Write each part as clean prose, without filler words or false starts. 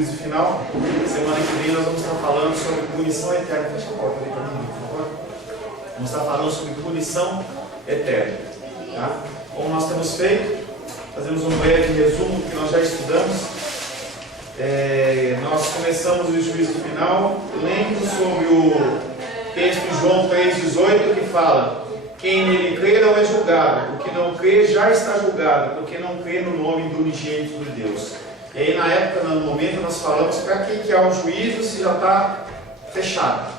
juízo final. Semana que vem nós vamos estar falando sobre punição eterna. Fecha a porta ali para mim, por favor. Vamos estar falando sobre punição eterna. Tá? Como nós temos feito, fazemos um breve resumo do que nós já estudamos. Nós começamos o juízo final lendo sobre o texto de João 3,18 que fala: quem nele crê não é julgado, o que não crê já está julgado, porque não crê no nome do unigênito de Deus. E aí na época, no momento, nós falamos para que há um juízo se já está fechado.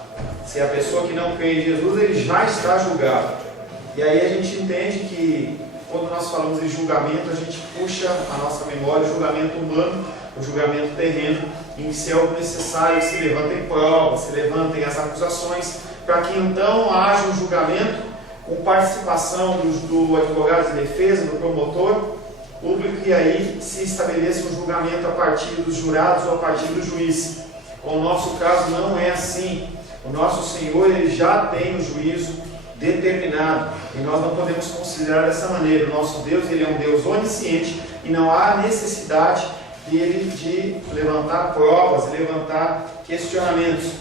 Se a pessoa que não crê em Jesus, ele já está julgado. E aí a gente entende que quando nós falamos em julgamento, a gente puxa a nossa memória o julgamento humano, o julgamento terreno, em que se é necessário que se levantem provas, se levantem as acusações, para que então haja um julgamento com participação do advogado de defesa, do promotor público, e aí se estabeleça um julgamento a partir dos jurados ou a partir do juiz. O nosso caso não é assim. O nosso Senhor, ele já tem o juízo determinado, e nós não podemos considerar dessa maneira. O nosso Deus, ele é um Deus onisciente, e não há necessidade dele de levantar provas, levantar questionamentos.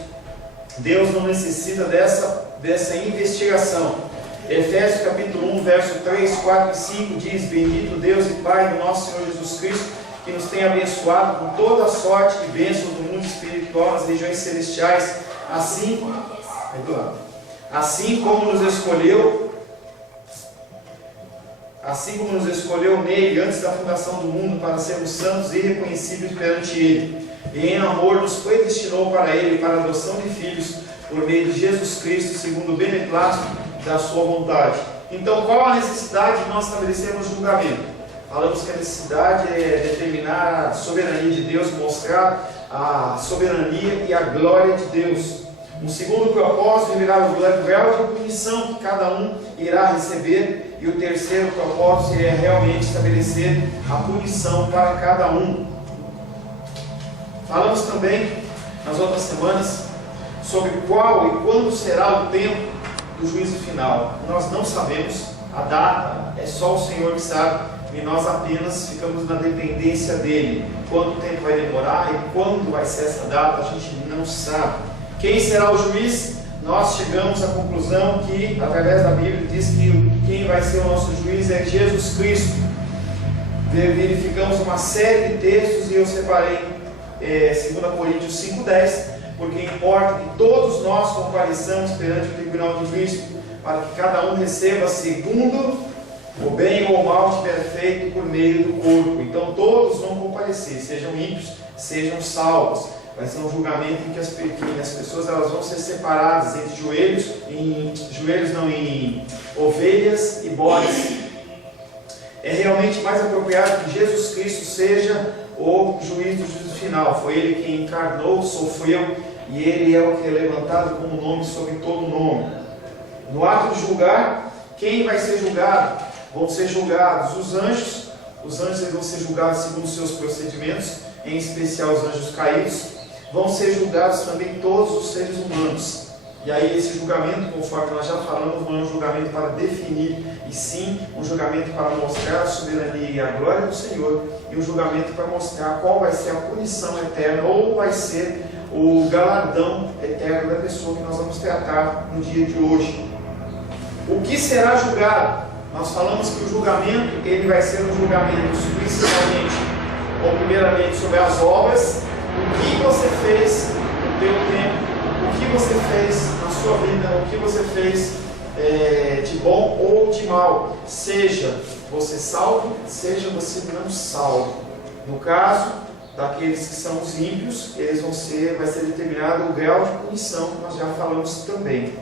Deus não necessita dessa investigação. Efésios capítulo 1, verso 3, 4 e 5 diz: bendito Deus e Pai do nosso Senhor Jesus Cristo, que nos tem abençoado com toda a sorte e bênçãos do mundo espiritual nas regiões celestiais, assim como nos escolheu nele antes da fundação do mundo, para sermos santos e irreconhecíveis perante ele, e em amor nos predestinou para ele, para a adoção de filhos, por meio de Jesus Cristo, segundo o beneplácito da sua vontade. Então, qual a necessidade de nós estabelecermos julgamento? Falamos que a necessidade é determinar a soberania de Deus, mostrar a soberania e a glória de Deus. Um segundo propósito, revelar o grau de punição que cada um irá receber. E o terceiro propósito é realmente estabelecer a punição para cada um. Falamos também, nas outras semanas, sobre qual e quando será o tempo do juízo final. Nós não sabemos a data, é só o Senhor que sabe, e nós apenas ficamos na dependência dele. Quanto tempo vai demorar e quando vai ser essa data, a gente não sabe. Quem será o juiz? Nós chegamos à conclusão que, através da Bíblia, diz que quem vai ser o nosso juiz é Jesus Cristo. Verificamos uma série de textos e eu separei 2 Coríntios 5,10, porque importa que todos nós compareçamos perante o tribunal de Cristo, para que cada um receba segundo o bem ou o mal que tiver feito por meio do corpo. Então todos vão comparecer, sejam ímpios, sejam salvos. Vai ser um julgamento em que as pessoas elas vão ser separadas entre em ovelhas e bodes. É realmente mais apropriado que Jesus Cristo seja o juiz do juízo final. Foi ele quem encarnou, sofreu, e ele é o que é levantado como nome sobre todo nome. No ato de julgar, quem vai ser julgado? Vão ser julgados os anjos. Os anjos eles vão ser julgados segundo os seus procedimentos, em especial os anjos caídos. Vão ser julgados também todos os seres humanos. E aí esse julgamento, conforme nós já falamos, não é um julgamento para definir, e sim um julgamento para mostrar a soberania e a glória do Senhor, e um julgamento para mostrar qual vai ser a punição eterna, ou vai ser o galardão eterno da pessoa que nós vamos tratar no dia de hoje. O que será julgado? Nós falamos que o julgamento, ele vai ser um julgamento principalmente, ou primeiramente, sobre as obras. O que você fez no teu tempo, o que você fez na sua vida, o que você fez de bom ou de mal, seja você salvo, seja você não salvo. No caso daqueles que são os ímpios, vai ser determinado o grau de punição, que nós já falamos também.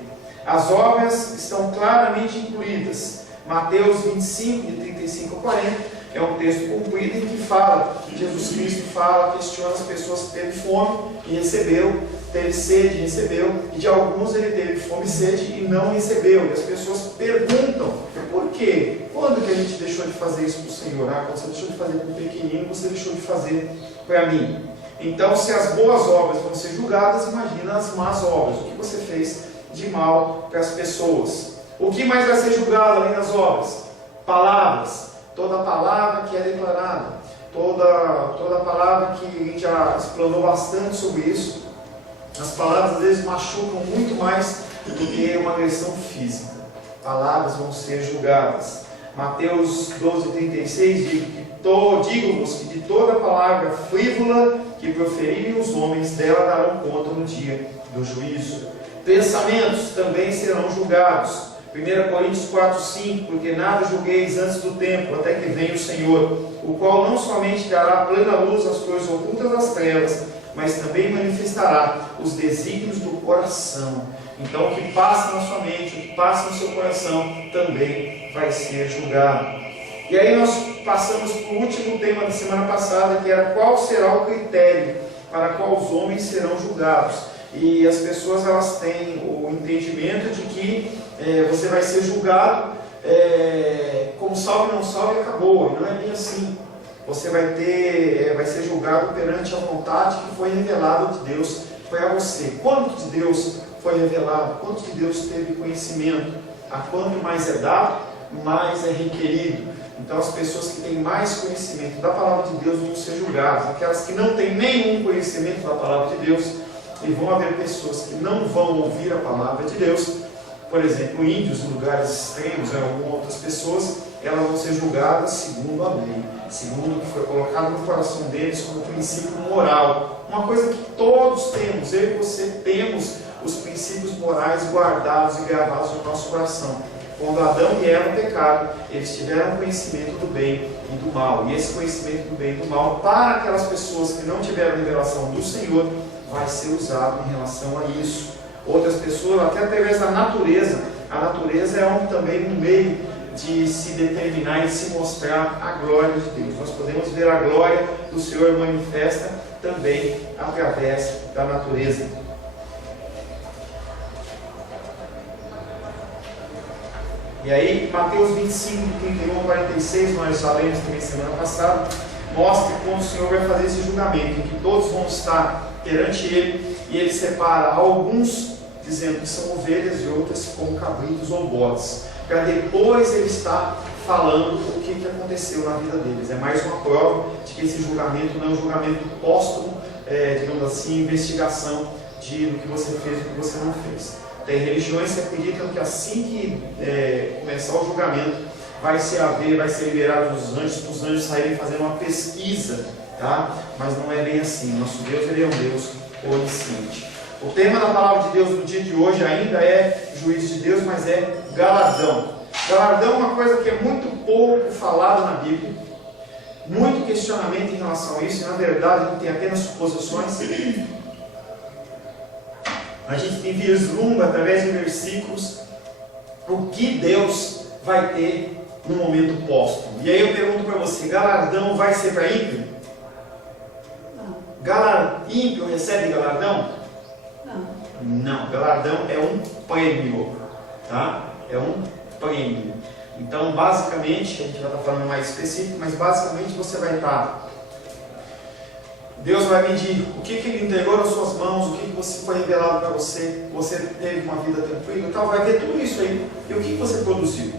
As obras estão claramente incluídas. Mateus 25, de 35 a 40, é um texto comprido em que fala, Jesus Cristo questiona as pessoas que teve fome e recebeu, teve sede e recebeu, e de alguns ele teve fome e sede e não recebeu. E as pessoas perguntam, por quê? Quando que a gente deixou de fazer isso para o Senhor? Quando você deixou de fazer para o pequenino, você deixou de fazer para mim. Então, se as boas obras vão ser julgadas, imagina as más obras, o que você fez de mal para as pessoas. O que mais vai ser julgado além das obras? Palavras. Toda palavra que é declarada. toda a palavra que a gente já explanou bastante sobre isso. As palavras às vezes machucam muito mais do que uma agressão física. Palavras vão ser julgadas. Mateus 12:36 digo-vos que de toda palavra frívola que proferirem os homens, dela darão conta no dia do juízo. Pensamentos também serão julgados. 1 Coríntios 4:5, porque nada julgueis antes do tempo, até que venha o Senhor, o qual não somente dará plena luz às coisas ocultas das trevas, mas também manifestará os desígnios do coração. Então o que passa na sua mente, o que passa no seu coração, também vai ser julgado. E aí nós passamos para o último tema da semana passada, que era qual será o critério para qual os homens serão julgados. E as pessoas elas têm o entendimento de que você vai ser julgado como salvo e não salvo e acabou. E não é bem assim. Você vai ser julgado perante a vontade que foi revelada de Deus para você. Quanto de Deus foi revelado? Quanto de Deus teve conhecimento? A quanto mais é dado, mais é requerido. Então as pessoas que têm mais conhecimento da palavra de Deus vão ser julgadas. Aquelas que não têm nenhum conhecimento da palavra de Deus, e vão haver pessoas que não vão ouvir a palavra de Deus, por exemplo, índios em lugares extremos, algumas outras pessoas, elas vão ser julgadas segundo a lei, segundo o que foi colocado no coração deles como princípio moral. Uma coisa que todos temos, eu e você temos os princípios morais guardados e gravados no nosso coração. Quando Adão e Eva pecaram, eles tiveram conhecimento do bem e do mal. E esse conhecimento do bem e do mal, para aquelas pessoas que não tiveram revelação do Senhor, vai ser usado em relação a isso. Outras pessoas, até através da natureza. A natureza é também um meio de se determinar e se mostrar a glória de Deus. Nós podemos ver a glória do Senhor manifesta também através da natureza. E aí, Mateus 25, 31 a 46, nós já lemos também semana passada, mostra como o Senhor vai fazer esse julgamento, em que todos vão estar perante Ele, e Ele separa alguns, dizendo que são ovelhas, e outras como cabritos ou bodes, para depois Ele estar falando o que aconteceu na vida deles. É mais uma prova de que esse julgamento não é um julgamento póstumo, digamos assim, investigação do que você fez e do que você não fez. Tem religiões que acreditam que assim que começar o julgamento, vai ser liberado os anjos, para os anjos saírem fazendo uma pesquisa, tá? Mas não é bem assim. Nosso Deus, Ele é um Deus onisciente. O tema da palavra de Deus no dia de hoje ainda é juízo de Deus, mas é galardão. Galardão é uma coisa que é muito pouco falada na Bíblia, muito questionamento em relação a isso, e na verdade a gente tem apenas suposições. A gente tem vislumbre através de versículos o que Deus vai ter no momento póstumo. E aí eu pergunto para você, galardão vai ser para ímpio? Não. Ímpio recebe galardão? Não, galardão é um prêmio, tá? É um prêmio. Então basicamente, a gente vai estar falando mais específico, mas basicamente você vai estar... Deus vai medir o que Ele entregou nas suas mãos, o que você foi revelado para você, você teve uma vida tranquila, então vai ver tudo isso aí, e o que você produziu.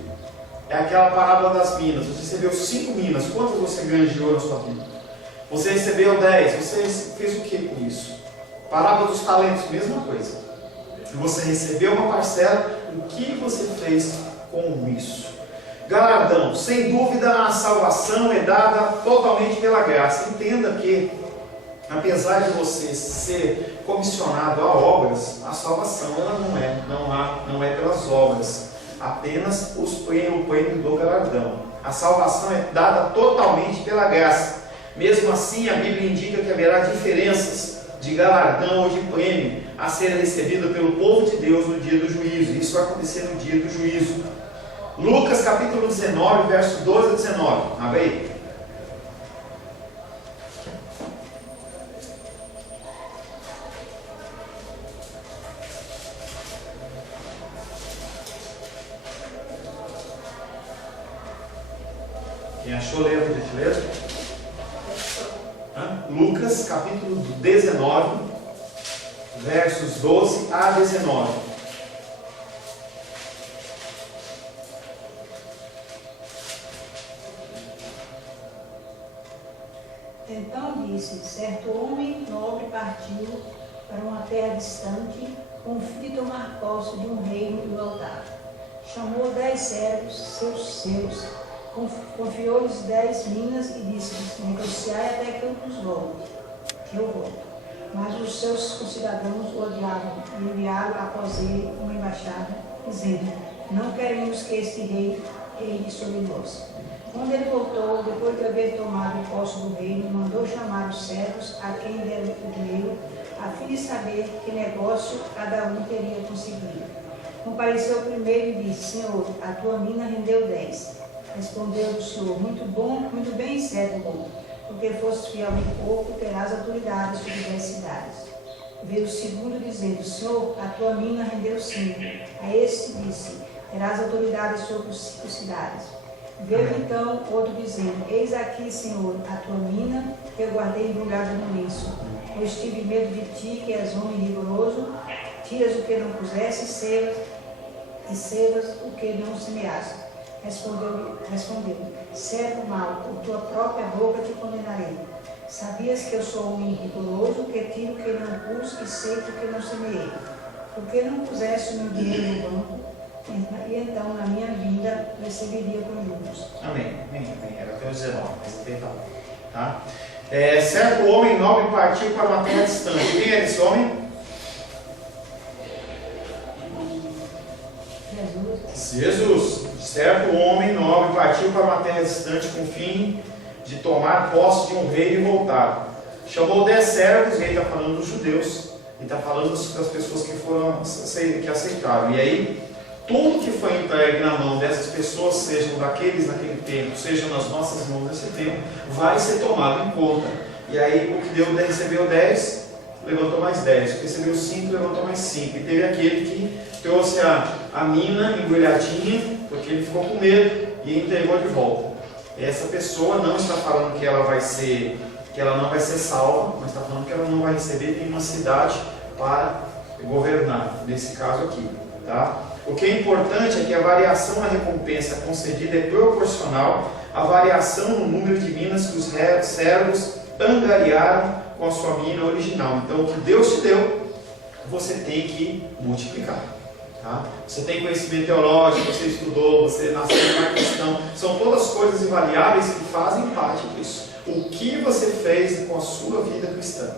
É aquela parábola das minas, você recebeu 5 minas, quantas você ganhou na sua vida? Você recebeu 10, você fez o que com isso? Parábola dos talentos, mesma coisa. Você recebeu uma parcela, o que você fez com isso? Galardão, sem dúvida a salvação é dada totalmente pela graça. Entenda que apesar de você ser comissionado a obras, a salvação ela não é pelas obras, apenas o prêmio do galardão. A salvação é dada totalmente pela graça. Mesmo assim, a Bíblia indica que haverá diferenças de galardão ou de prêmio a ser recebido pelo povo de Deus no dia do juízo. Isso vai acontecer no dia do juízo. Lucas capítulo 19, versos 12 a 19. Abre aí. Quem achou, leia por gentileza. Lucas capítulo 19, versos 12 a 19. então disse: certo homem nobre partiu para uma terra distante, com o fim de tomar posse de um reino e o altar. Chamou 10 servos, seus, confiou-lhes 10 minas e disse-lhes: negociai até que eu volto. Mas os seus concidadãos o odiavam e enviaram após ele uma embaixada, dizendo: não queremos que este rei reine sobre nós. Quando ele voltou, depois de haver tomado posse do reino, mandou chamar os servos a quem deram o dinheiro, a fim de saber que negócio cada um teria conseguido. Compareceu o primeiro e disse: Senhor, a tua mina rendeu 10. Respondeu o Senhor: muito bem, servo bom. Porque foste fiel em pouco, terás autoridade sobre 10 cidades. Veio o segundo dizendo: Senhor, a tua mina rendeu 5. A este disse: terás autoridade sobre 5 cidades. Veio então outro dizendo: eis aqui, Senhor, a tua mina, que eu guardei embrulhada no lenço. Pois tive medo de ti, que és homem rigoroso, tiras o que não puseste e cevas o que não semeaste. Respondeu: servo mau, por tua própria boca te condenarei. Sabias que eu sou homem rigoroso, que tiro o que não pus e seco o que não semeei. Por que não puseste o meu dinheiro no banco, e então na minha vinda receberia com juros? Amém. Era até o 19, mas eu tentava. Tá? Certo homem nobre partiu para uma terra distante. Quem era esse homem? Jesus. Certo homem nobre partiu para uma terra distante com o fim de tomar posse de um rei e voltar. Chamou 10 servos, e ele está falando dos judeus, e está falando das pessoas que aceitaram. E aí, tudo que foi entregue na mão dessas pessoas, sejam daqueles naquele tempo, sejam nas nossas mãos nesse tempo, vai ser tomado em conta. E aí, o que recebeu 10, levantou mais 10. O que recebeu 5, levantou mais 5. E teve aquele que trouxe a mina embrulhadinha, porque ele ficou com medo e entregou de volta. Essa pessoa não está falando que ela não vai ser salva, mas está falando que ela não vai receber nenhuma cidade para governar, nesse caso aqui. Tá? O que é importante é que a variação na recompensa concedida é proporcional à variação no número de minas que os servos angariaram com a sua mina original. Então, o que Deus te deu, você tem que multiplicar. Tá? Você tem conhecimento teológico, você estudou, você nasceu numa questão, são todas coisas invariáveis que fazem parte disso. O que você fez com a sua vida cristã?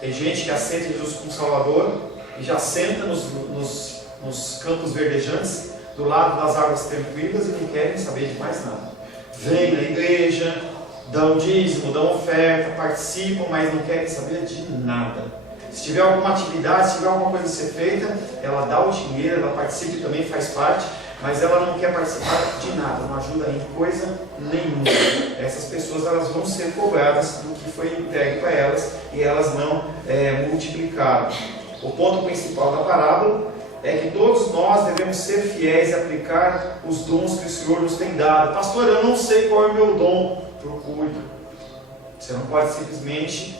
Tem gente que aceita Jesus como Salvador e já senta nos campos verdejantes, do lado das águas tranquilas, e não querem saber de mais nada. Vêm na igreja, dão dízimo, dão oferta, participam, mas não querem saber de nada. Se tiver alguma atividade, se tiver alguma coisa a ser feita, ela dá o dinheiro, ela participa e também faz parte, mas ela não quer participar de nada, não ajuda em coisa nenhuma. Essas pessoas, elas vão ser cobradas do que foi entregue para elas e elas não multiplicaram. O ponto principal da parábola é que todos nós devemos ser fiéis e aplicar os dons que o Senhor nos tem dado. Pastor, eu não sei qual é o meu dom. Procure. Você não pode simplesmente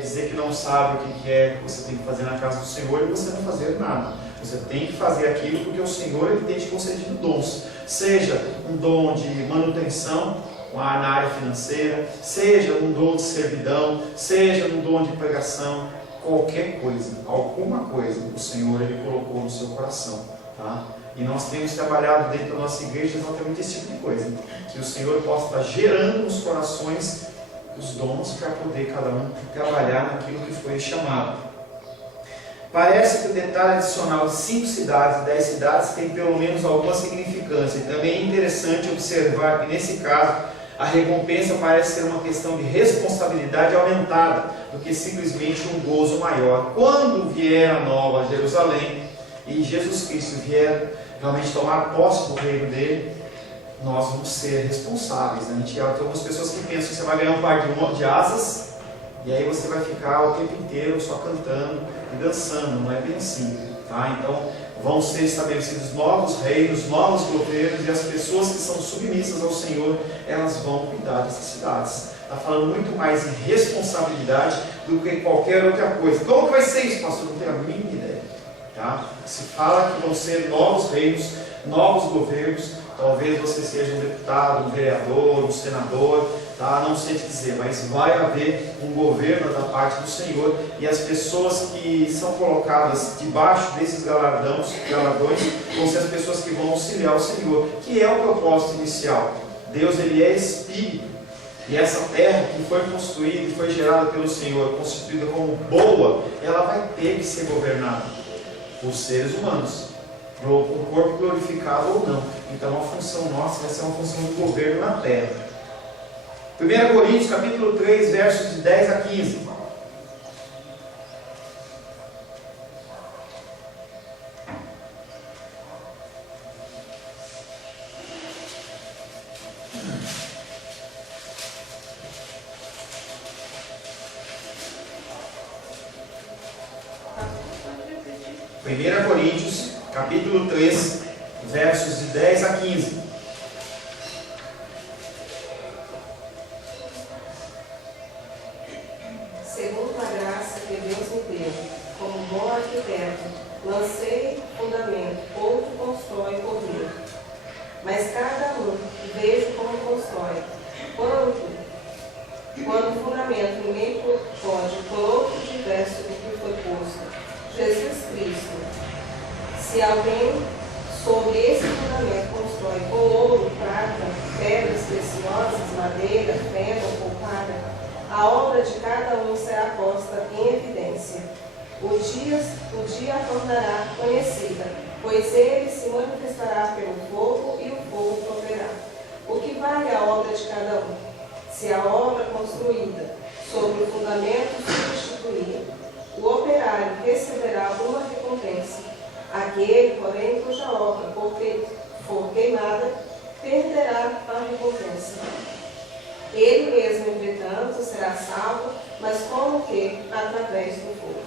dizer que não sabe o que é que você tem que fazer na casa do Senhor e você não fazer nada. Você tem que fazer aquilo porque o Senhor ele tem te concedido dons. Seja um dom de manutenção na área financeira, seja um dom de servidão, seja um dom de pregação, qualquer coisa, alguma coisa o Senhor ele colocou no seu coração. Tá? E nós temos trabalhado dentro da nossa igreja exatamente esse tipo de coisa. Que o Senhor possa estar gerando nos corações os dons para poder cada um trabalhar naquilo que foi chamado. Parece que o detalhe adicional de 5 cidades, 10 cidades tem pelo menos alguma significância. E também é interessante observar que nesse caso a recompensa parece ser uma questão de responsabilidade aumentada do que simplesmente um gozo maior. Quando vier a nova Jerusalém e Jesus Cristo vier realmente tomar posse do reino dele, nós vamos ser responsáveis. Né? Tem algumas pessoas que pensam que você vai ganhar um par de asas e aí você vai ficar o tempo inteiro só cantando e dançando. Não é bem assim. Tá? Então vão ser estabelecidos novos reinos, novos governos, e as pessoas que são submissas ao Senhor, elas vão cuidar dessas cidades. Está falando muito mais em responsabilidade do que qualquer outra coisa. Como que vai ser isso, pastor? Não tenho a mínima ideia. Tá? Se fala que vão ser novos reinos, novos governos, Talvez você seja um deputado, um vereador, um senador, tá? Não sei te dizer, mas vai haver um governo da parte do Senhor, e as pessoas que são colocadas debaixo desses galardões vão ser as pessoas que vão auxiliar o Senhor, que é o propósito inicial. Deus, Ele é Espírito, e essa terra que foi construída e foi gerada pelo Senhor, constituída como boa, ela vai ter que ser governada por seres humanos, o corpo glorificado ou não. Então a função nossa vai ser uma função de governo na terra. 1 Coríntios capítulo 3, versos de 10 a 15. Coríntios, capítulo 3, versos de 10 a 15. Segundo a graça que Deus me deu, como bom arquiteto, lancei fundamento, outro constrói por mim. Mas cada um veja como constrói. Quando o fundamento ninguém pode, por outro diverso do que foi posto, Jesus Cristo. Se alguém sobre esse fundamento constrói com ouro, prata, pedras preciosas, madeira, feno ou palha, a obra de cada um será posta em evidência. O dia a tornará conhecida, pois ele se manifestará pelo fogo e o fogo proverá. O que vale a obra de cada um? Se a obra construída sobre o fundamento substituir, o operário receberá uma recompensa. Aquele, porém, cuja obra for queimada, perderá a recompensa. Ele mesmo, entretanto, será salvo, mas como que? Através do fogo.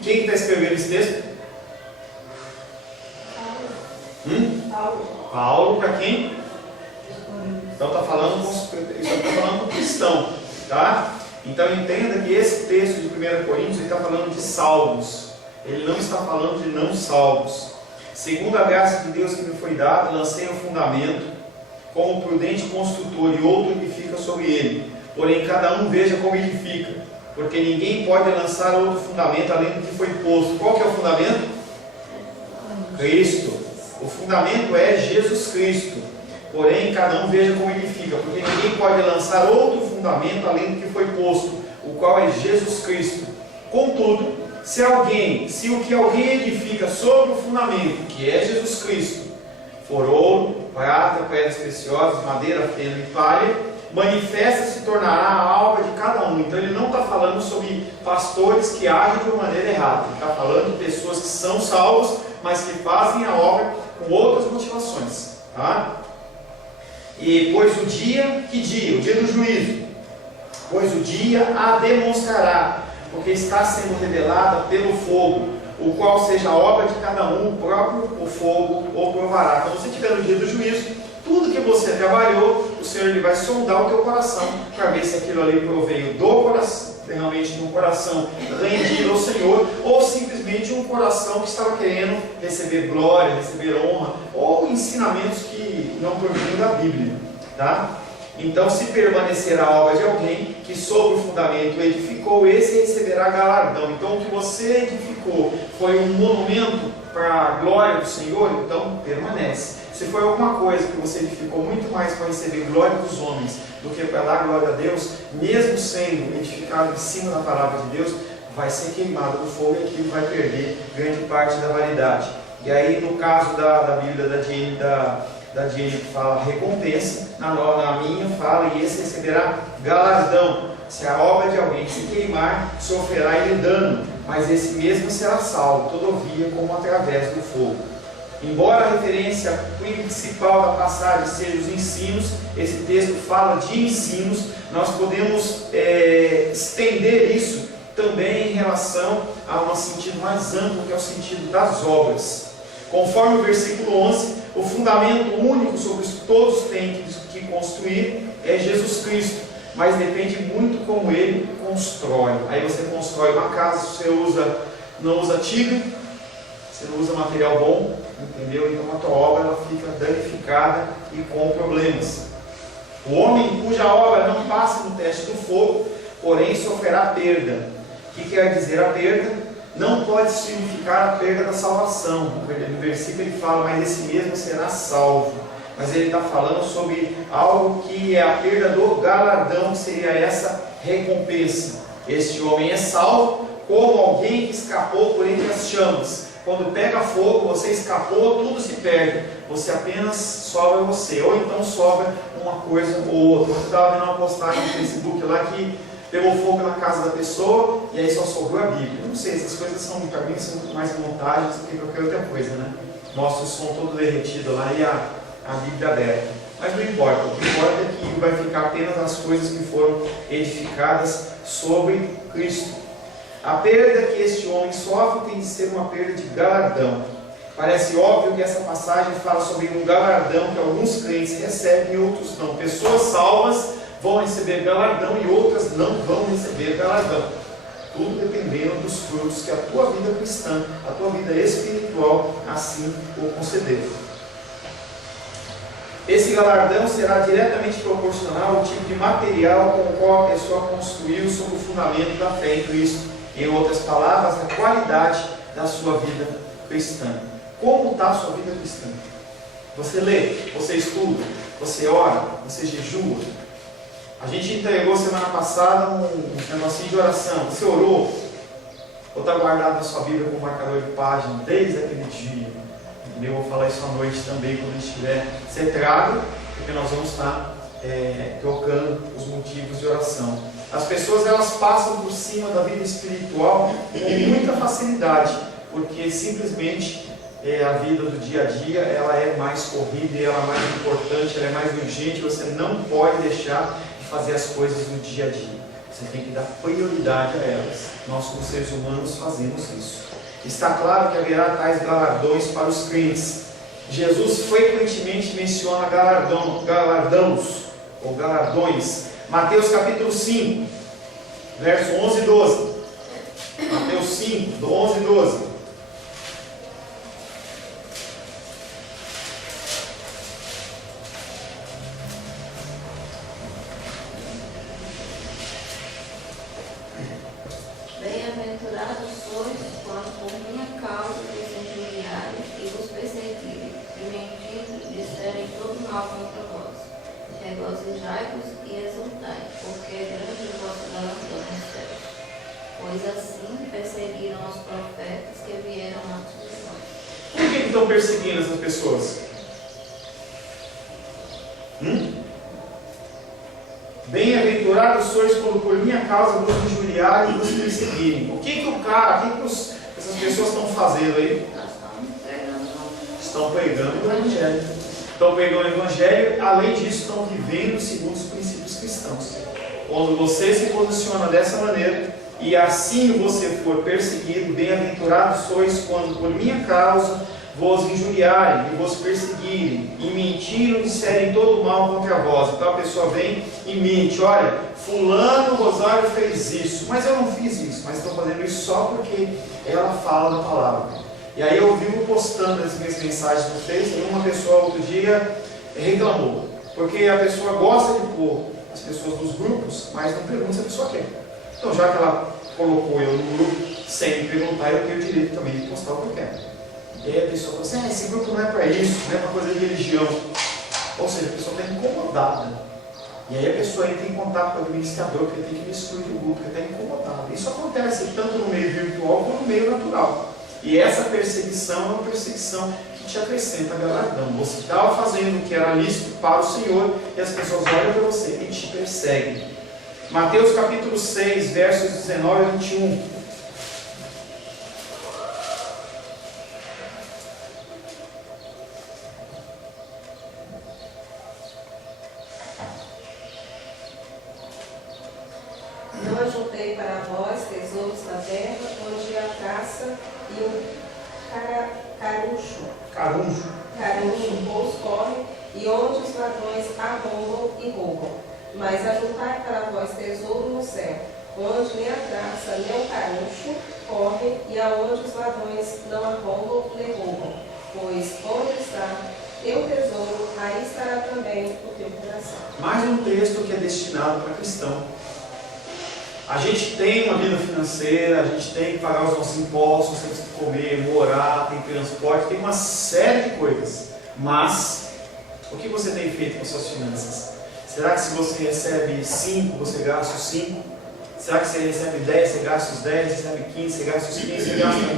Quem está escrevendo esse texto? Paulo para quem? Então está falando com cristão, tá? Então entenda que esse texto de 1 Coríntios ele está falando de salvos. Ele não está falando de não salvos. Segundo a graça de Deus que me foi dada, lancei um fundamento como prudente construtor, e outro edifica sobre ele. Porém cada um veja como edifica, porque ninguém pode lançar outro fundamento além do que foi posto. Qual que é o fundamento? Cristo. O fundamento é Jesus Cristo. Porém cada um veja como edifica, porque ninguém pode lançar outro fundamento além do que foi posto, o qual é Jesus Cristo. Contudo, se o que alguém edifica sobre o fundamento, que é Jesus Cristo, for ouro, prata, pedras preciosas, madeira, feno e palha, manifesta se tornará a obra de cada um. Então ele não está falando sobre pastores que agem de uma maneira errada. Ele está falando de pessoas que são salvos, mas que fazem a obra com outras motivações. Tá? E pois o dia, que dia? O dia do juízo. Pois o dia a demonstrará, porque está sendo revelada pelo fogo, o qual seja a obra de cada um, o próprio o fogo o provará. Quando você estiver no dia do juízo, tudo que você trabalhou, o Senhor ele vai sondar o teu coração, para ver se aquilo ali proveio do coração, realmente de um coração rendido ao Senhor, ou simplesmente um coração que estava querendo receber glória, receber honra, ou ensinamentos que não provinham da Bíblia. Tá? Então, se permanecer a obra de alguém que sobre o fundamento edificou, esse receberá galardão. Então, o que você edificou foi um monumento para a glória do Senhor, então permanece. Se foi alguma coisa que você edificou muito mais para receber glória dos homens do que para dar glória a Deus, mesmo sendo edificado em cima da palavra de Deus, vai ser queimado no fogo e aquilo vai perder grande parte da validade. E aí, no caso da Bíblia da Jenny que fala recompensa, na minha fala, e esse receberá galardão. Se a obra de alguém se queimar, sofrerá ele dano, mas esse mesmo será salvo, todavia, como através do fogo. Embora a referência principal da passagem seja os ensinos, esse texto fala de ensinos, nós podemos estender isso também em relação a um sentido mais amplo, que é o sentido das obras. Conforme o versículo 11, o fundamento único sobre os que todos têm que construir é Jesus Cristo, mas depende muito como ele constrói. Aí você constrói uma casa, você não usa tigre, você não usa material bom, entendeu? Então a tua obra ela fica danificada e com problemas. O homem cuja obra não passa no teste do fogo, porém sofrerá perda. O que quer dizer a perda? Não pode significar a perda da salvação. No versículo ele fala, mas esse mesmo será salvo. Mas ele está falando sobre algo que é a perda do galardão, que seria essa recompensa. Este homem é salvo como alguém que escapou por entre as chamas. Quando pega fogo, você escapou, tudo se perde. Você apenas sobra você. Ou então sobra uma coisa ou outra. Você estava vendo uma postagem no Facebook lá que pegou fogo na casa da pessoa e aí só sobrou a Bíblia. Eu não sei, essas coisas são, para mim, são muito mais montagens do que qualquer outra coisa, né? Mostra o som todo derretido lá e a Bíblia aberta. Mas não importa, o que importa é que vai ficar apenas as coisas que foram edificadas sobre Cristo. A perda que este homem sofre tem de ser uma perda de galardão. Parece óbvio que essa passagem fala sobre um galardão que alguns crentes recebem e outros não. Pessoas salvas vão receber galardão e outras não vão receber galardão. Tudo dependendo dos frutos que a tua vida cristã, a tua vida espiritual assim o conceder. Esse galardão será diretamente proporcional ao tipo de material com o qual a pessoa construiu sobre o fundamento da fé em Cristo. Em outras palavras, a qualidade da sua vida cristã. Como está a sua vida cristã? Você lê, você estuda, você ora, você jejua. A gente entregou semana passada um negocinho de oração. Você orou? Ou está guardado na sua Bíblia com marcador de página desde aquele dia? Eu vou falar isso à noite também, quando a gente estiver centrado, porque nós vamos estar trocando os motivos de oração. As pessoas elas passam por cima da vida espiritual com muita facilidade, porque simplesmente a vida do dia a dia ela é mais corrida, ela é mais importante, ela é mais urgente. Você não pode deixar de fazer as coisas no dia a dia. Você tem que dar prioridade a elas. Nós, como seres humanos, fazemos isso. Está claro que haverá tais galardões para os crentes. Jesus frequentemente menciona galardões. Mateus capítulo 5, verso 11 e 12. Mateus 5, do 11 e 12. Bem-aventurados sois quando por minha causa vos injuriarem e vos perseguirem, e mentindo disserem todo mal contra vós. Regozijai-vos e exultai, porque é grande o vosso galardão nos céus. Pois assim perseguiram os profetas que vieram antes de nós. Por que estão perseguindo essas pessoas? Bem-aventurados sois quando por minha causa vos injuriarem e vos perseguirem. O que essas pessoas estão fazendo aí? Estão pregando o Evangelho. Estão pregando o Evangelho, além disso, estão vivendo segundo os princípios cristãos. Quando você se posiciona dessa maneira, e assim você for perseguido, bem-aventurados sois quando por minha causa vos injuriarem e vos perseguirem, e mentiram e disserem todo mal contra vós. Então a pessoa vem e mente: olha, fulano Rosário fez isso, mas eu não fiz isso, mas estou fazendo isso só porque ela fala da palavra. E aí eu vivo postando as minhas mensagens no Facebook, e uma pessoa outro dia reclamou, porque a pessoa gosta de pôr as pessoas dos grupos, mas não pergunta se a pessoa quer. Então já que ela colocou eu no grupo sem me perguntar, eu tenho o direito também de postar o que eu quero. E aí a pessoa fala assim: esse grupo não é para isso, não é para coisa de religião. Ou seja, a pessoa está incomodada. E aí a pessoa entra em contato com o administrador, porque tem que me excluir do grupo, porque está incomodada. Isso acontece tanto no meio virtual como no meio natural. E essa perseguição é uma perseguição que te acrescenta galardão. Você estava fazendo o que era lícito para o Senhor, e as pessoas olham para você e te perseguem. Mateus capítulo 6, versos 19 a 21. Não ajuntei para vós tesouros na terra, onde a caça e o caruncho os come, e onde os ladrões arrombam e roubam. Mas ajuntai para vós tesouro no céu, onde nem a traça nem o caruncho correm, e aonde os ladrões não arrombam nem roubam. Pois teu tesouro, aí estará também o teu coração. Mais um texto que é destinado para cristão. A gente tem uma vida financeira, a gente tem que pagar os nossos impostos, temos que comer, morar, tem transporte, tem uma série de coisas. Mas, o que você tem feito com as suas finanças? Será que se você recebe 5, você gasta os 5? Será que você recebe 10, você gasta os 10, recebe 15, você gasta os 15, você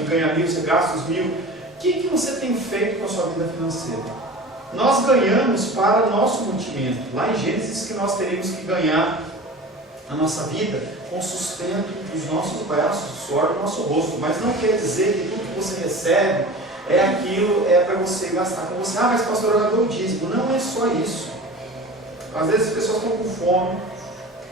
ganha 1.000, você gasta os 1.000? O que você tem feito com a sua vida financeira? Nós ganhamos para o nosso mantimento. Lá em Gênesis que nós teríamos que ganhar a nossa vida com o sustento dos nossos braços, do suor do nosso rosto. Mas não quer dizer que tudo que você recebe é aquilo, é para você gastar com você. Ah, mas pastor, eu dou o dízimo. Não é só isso. Às vezes as pessoas estão com fome,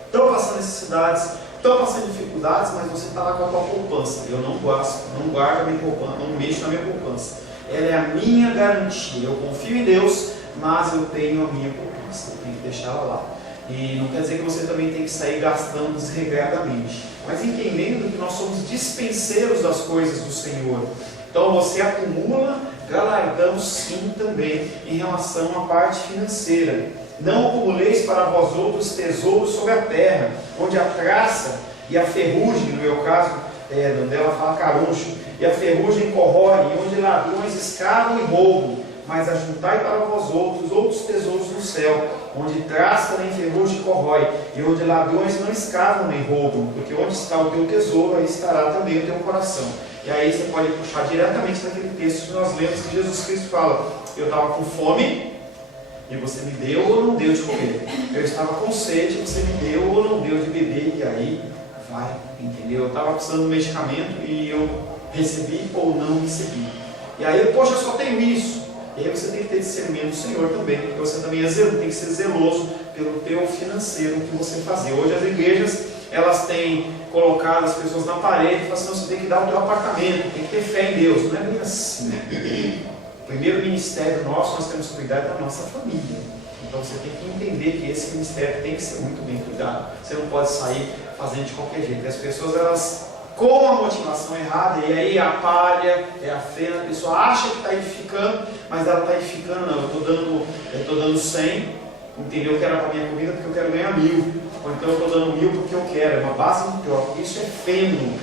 estão passando necessidades, estão passando dificuldades, mas você está lá com a tua poupança. Eu não gasto, não guardo a minha poupança, não mexo na minha poupança. Ela é a minha garantia. Eu confio em Deus, mas eu tenho a minha poupança. Eu tenho que deixar ela lá. E não quer dizer que você também tem que sair gastando desregradamente, mas entendendo que nós somos dispenseiros das coisas do Senhor. Então você acumula galardão sim também em relação à parte financeira. Não acumuleis para vós outros tesouros sobre a terra, onde a traça e a ferrugem, no meu caso, onde ela fala caruncho, e a ferrugem corrói, e onde ladrões escavam e roubam. Mas ajuntai para vós outros tesouros no céu, onde traça nem ferrugem corrói, e onde ladrões não escavam nem roubam, porque onde está o teu tesouro, aí estará também o teu coração. E aí você pode puxar diretamente daquele texto que nós lemos, que Jesus Cristo fala: eu estava com fome, e você me deu ou não deu de comer. Eu estava com sede, você me deu ou não deu de beber. E aí vai, entendeu? Eu estava precisando de um medicamento e eu recebi ou não recebi. E aí, poxa, eu só tenho isso. E aí você tem que ter discernimento do Senhor também, porque você também tem que ser zeloso pelo teu financeiro que você fazer. Hoje as igrejas, elas têm colocado as pessoas na parede e falam assim: você tem que dar o teu apartamento, tem que ter fé em Deus. Não é bem assim, né? O primeiro ministério nosso, nós temos que cuidar da nossa família. Então você tem que entender que esse ministério tem que ser muito bem cuidado. Você não pode sair fazendo de qualquer jeito. E as pessoas, elas, com a motivação errada, e aí a palha, é a fé, a pessoa acha que está edificando, mas ela está edificando, não, eu estou dando 100, entendeu? Eu quero para a minha comida porque eu quero ganhar 1.000, ou então eu estou dando 1.000 porque eu quero. É uma base muito pior, porque isso é feno.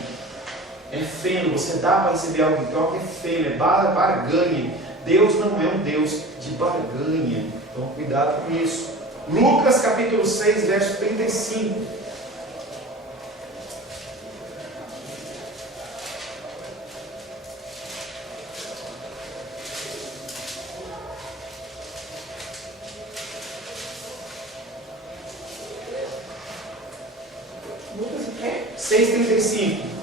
É feno, você dá para receber algo pior, que é feno, é barganha. Deus não é um Deus de barganha. Então cuidado com isso. Lucas capítulo 6, verso 35. Lucas o quê? 6,35.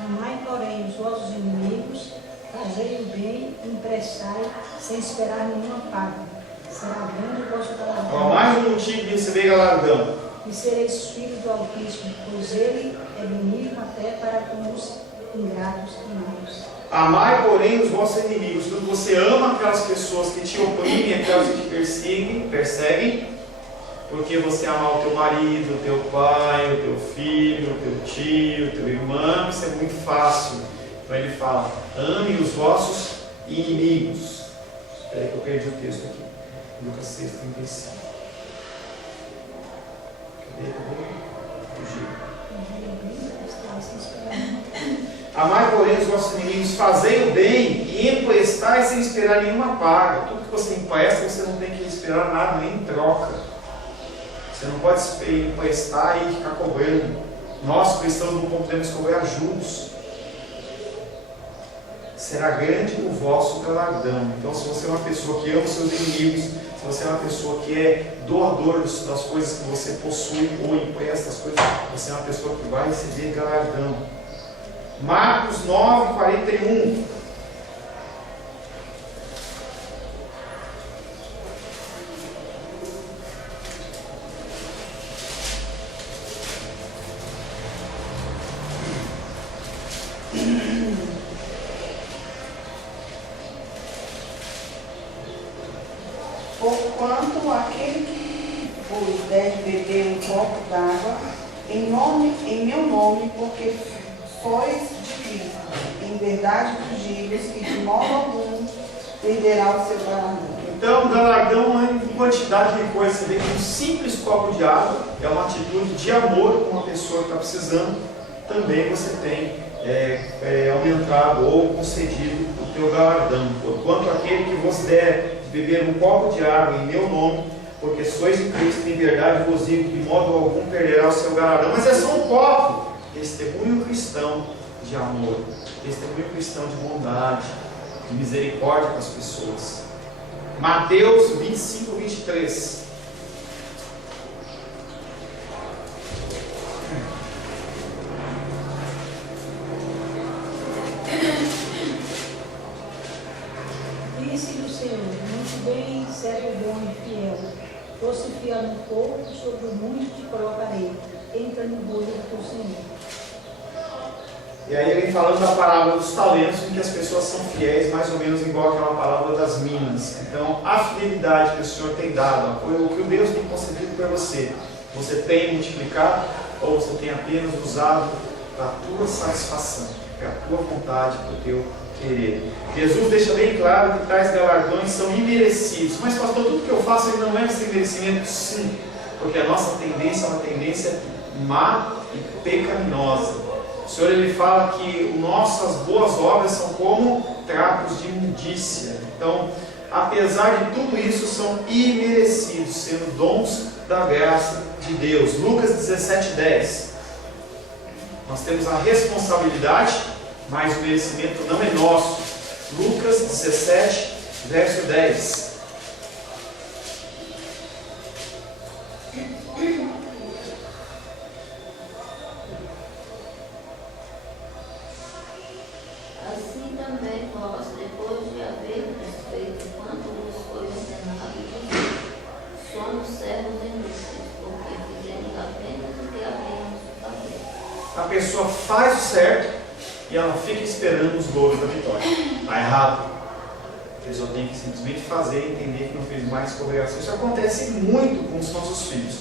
Amai, porém, os vossos inimigos, fazei o bem, emprestai, sem esperar nenhuma paga. Será grande o vosso galardão. Mais um motivo de receber galardão. E sereis filhos do Altíssimo, pois ele é benigno até para com os ingratos e maus. Amai, porém, os vossos inimigos. Quando você ama aquelas pessoas que te oprimem, aquelas que te perseguem, porque você amar o teu marido, o teu pai, o teu filho, o teu tio, o teu irmão, isso é muito fácil. Então ele fala: ame os vossos inimigos. Espera aí que eu perdi o texto aqui. Lucas 6, 35. Cadê? Fugiu. Amai, porém, os vossos inimigos, fazei o bem e emprestai sem esperar nenhuma paga. Tudo que você empresta, você não tem que esperar nada, nem em troca. Você não pode emprestar e ficar cobrando. Nós, cristãos, não podemos cobrar juros. Será grande o vosso galardão. Então, se você é uma pessoa que ama os seus inimigos, se você é uma pessoa que é doador das coisas que você possui ou empresta as coisas, você é uma pessoa que vai receber galardão. Marcos 9, 41. Porquanto aquele que vos der beber um copo d'água em meu nome, porque sois de Cristo. Em verdade vos digo que de modo algum perderá o seu galardão. Então, galardão é em quantidade de coisa. Você vê que um simples copo de água é uma atitude de amor com uma pessoa que está precisando. Também você tem aumentado ou concedido o teu galardão. Porquanto aquele que vos der de beber um copo de água em meu nome, porque sois de Cristo, em verdade vos digo, de modo algum perderá o seu galardão. Mas é só um copo. Testemunho cristão de amor, testemunho cristão de bondade, de misericórdia com as pessoas. Mateus 25, 23. Disse-lhe o Senhor: muito bem, servo bom e fiel. Fosse fiel no pouco, sobre o muito te colocarei. Entra no gozo do teu Senhor. E aí ele falando da parábola dos talentos, em que as pessoas são fiéis, mais ou menos igual aquela parábola das minas. Então, a fidelidade que o Senhor tem dado, o que o Deus tem concedido para você, você tem multiplicado ou você tem apenas usado para a tua satisfação, para a tua vontade, para o teu querer. Jesus deixa bem claro que tais galardões são imerecidos. Mas pastor, tudo que eu faço ele não é sem merecimento? Sim, porque a nossa tendência é uma tendência má e pecaminosa. O Senhor ele fala que nossas boas obras são como trapos de imundícia. Então, apesar de tudo isso, são imerecidos, sendo dons da graça de Deus. Lucas 17:10. Nós temos a responsabilidade, mas o merecimento não é nosso. Lucas 17, verso 10. Assim também vós, depois de haverdes feito quanto vos foi ordenado, somos servos inúteis, porque fizemos apenas o que havíamos de fazer. A pessoa faz o certo e ela fica esperando os louros da vitória. Está errado. A pessoa tem que simplesmente fazer e entender que não fez mais que obrigação. Isso acontece muito com os nossos filhos.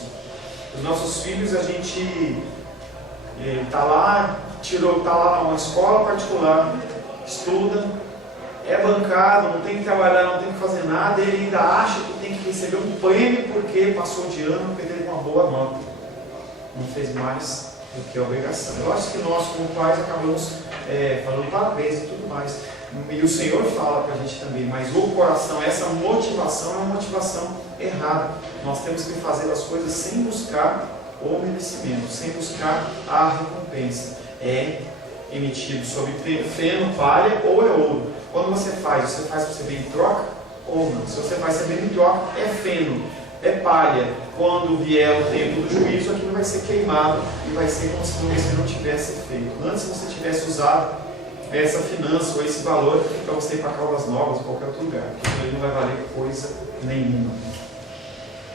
Os nossos filhos, a gente está lá numa escola particular, estuda, é bancado, não tem que trabalhar, não tem que fazer nada, ele ainda acha que tem que receber um prêmio porque passou de ano, porque teve uma boa nota. Não fez mais do que a obrigação. Eu acho que nós, como pais, acabamos falando parabéns e tudo mais. E o Senhor fala para a gente também, mas o coração, essa motivação é uma motivação errada. Nós temos que fazer as coisas sem buscar o merecimento, sem buscar a recompensa. É emitido sobre feno, palha ou é ouro. Quando você faz para receber em troca ou não. Se você vai receber em troca, é feno, é palha. Quando vier o tempo do juízo, aquilo vai ser queimado e vai ser como se você não tivesse feito. Antes você tivesse usado essa finança ou esse valor para você ir para Caldas Novas ou qualquer outro lugar, porque ele não vai valer coisa nenhuma.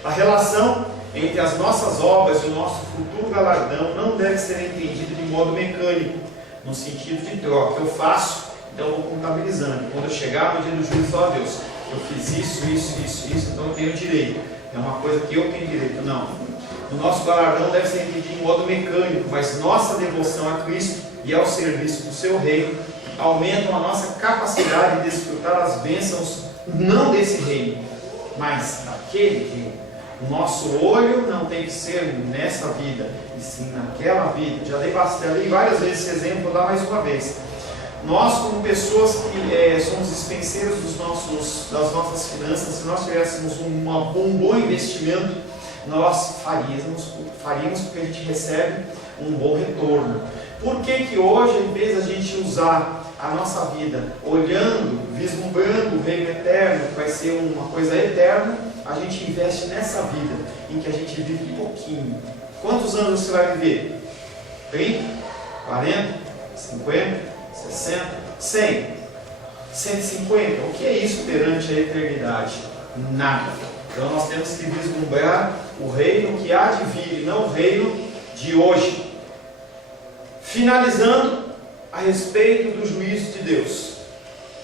A relação entre as nossas obras e o nosso futuro galardão não deve ser entendida de modo mecânico, no sentido de troca. Eu faço, então eu vou contabilizando. Quando eu chegar no dia do juízo, ó Deus, eu fiz isso, então eu tenho direito. É uma coisa que eu tenho direito. Não. O nosso galardão deve ser entendido de modo mecânico, mas nossa devoção a Cristo e ao serviço do seu reino aumentam a nossa capacidade de desfrutar as bênçãos, não desse reino, mas daquele reino. O nosso olho não tem que ser nessa vida, e sim naquela vida. Já dei várias vezes esse exemplo, vou dar mais uma vez. Nós, como pessoas que somos dispenseiros das nossas finanças, se nós tivéssemos um bom investimento, nós faríamos porque a gente recebe um bom retorno. Por que hoje, em vez de a gente usar a nossa vida olhando, vislumbrando o reino eterno, que vai ser uma coisa eterna, a gente investe nessa vida em que a gente vive pouquinho? Quantos anos você vai viver? 30? 40? 50? 60? 100? 150? O que é isso perante a eternidade? Nada. Então nós temos que vislumbrar o reino que há de vir, e não o reino de hoje. Finalizando a respeito do juízo de Deus,